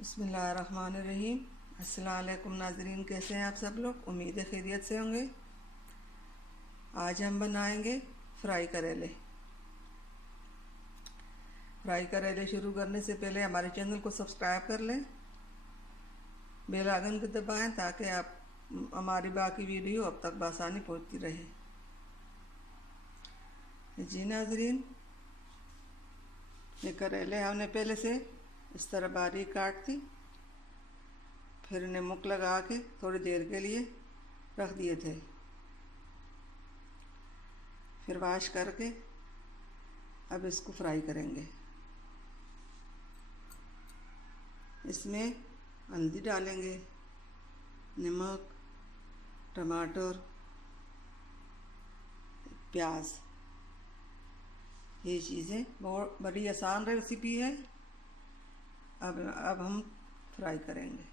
बिस्मिल्लाहिर्रहमानिर्रहीम। अस्सलाम वालेकुम नाज़रीन, कैसे हैं आप सब लोग? उम्मीद है खैरियत से होंगे। आज हम बनाएंगे फ्राई करेले। फ्राई करेले शुरू करने से पहले हमारे चैनल को सब्सक्राइब कर लें, बेल आइकन को दबाएं ताकि आप हमारी बाकी वीडियो अब तक बआसानी पहुंचती रहे। जी नाज़रीन, ये करेले हमने पहले से इस तरह बारीक काट दी, फिर नमक लगा के थोड़ी देर के लिए रख दिए थे। फिर वॉश करके अब इसको फ्राई करेंगे। इसमें हल्दी डालेंगे, नमक, टमाटर, प्याज। ये चीज़ें बहुत बड़ी आसान रेसिपी है। अब हम फ्राई करेंगे।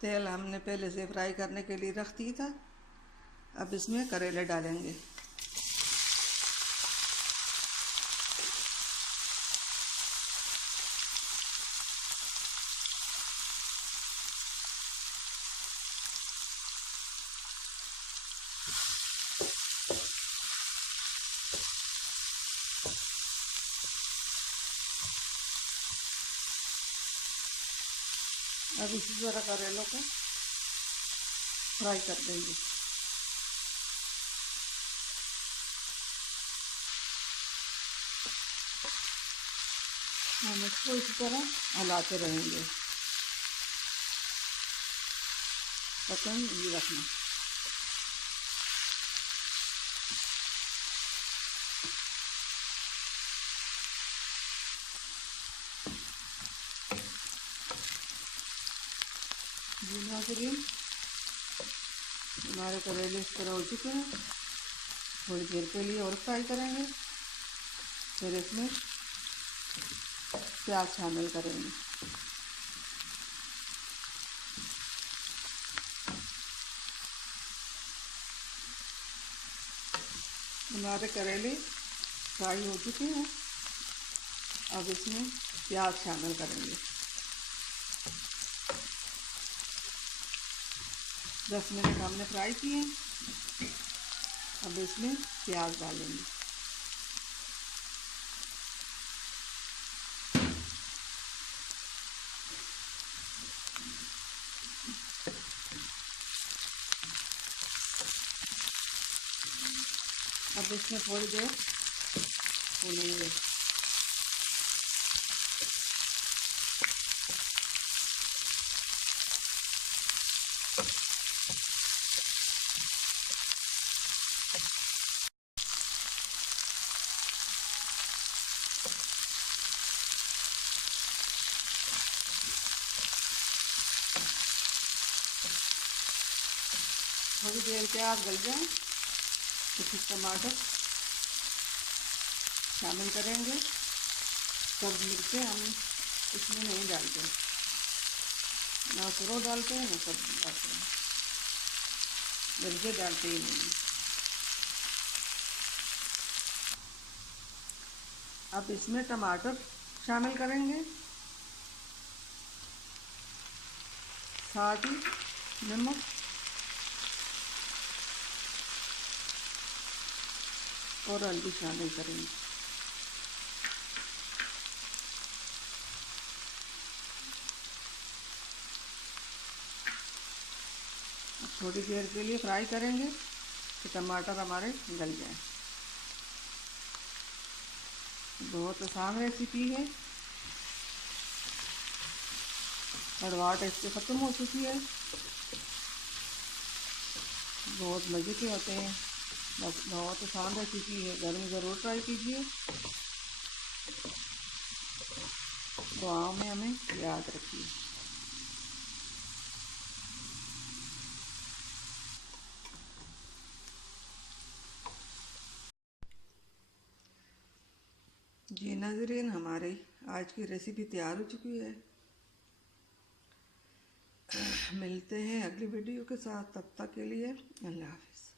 तेल हमने पहले से फ्राई करने के लिए रख दिया था। अब इसमें करेले डालेंगे। अब इसी तरह करेलों को फ्राई कर देंगे। हम इसको इसी तरह हिलाते रहेंगे, पसंद नहीं रखना। जी नाज़रीन, हमारे करेले इस तरह हो चुके हैं। थोड़ी देर के लिए और फ्राई करेंगे, फिर इसमें प्याज शामिल करेंगे। हमारे करेले फ्राई हो चुके हैं। अब इसमें प्याज शामिल करेंगे। 10 मिनट हमने फ्राई किए। अब इसमें प्याज डालेंगे। अब इसमें थोड़ी देर भूनेंगे। थोड़ी देर प्याज गल जाए तो फिर टमाटर शामिल करेंगे। सब मिर्चें हम इसमें नहीं डालते, ना सुरो डालते हैं ना सब डालते हैं, मिर्चें डालते ही नहीं। अब इसमें टमाटर शामिल करेंगे, साथ ही नमक और हल्दी शामिल करेंगे। थोड़ी देर के लिए फ्राई करेंगे कि टमाटर हमारे गल जाए। बहुत आसान रेसिपी है, कड़वाहट इससे ख़त्म हो चुकी है। बहुत मज़े के होते हैं, बहुत आसान रेसिपी है। घर में ज़रूर ट्राई कीजिए। दुआओं में हमें याद रखिए। जी नाज़रीन, हमारी आज की रेसिपी तैयार हो चुकी है। मिलते हैं अगली वीडियो के साथ, तब तक के लिए अल्लाह हाफ़िज़।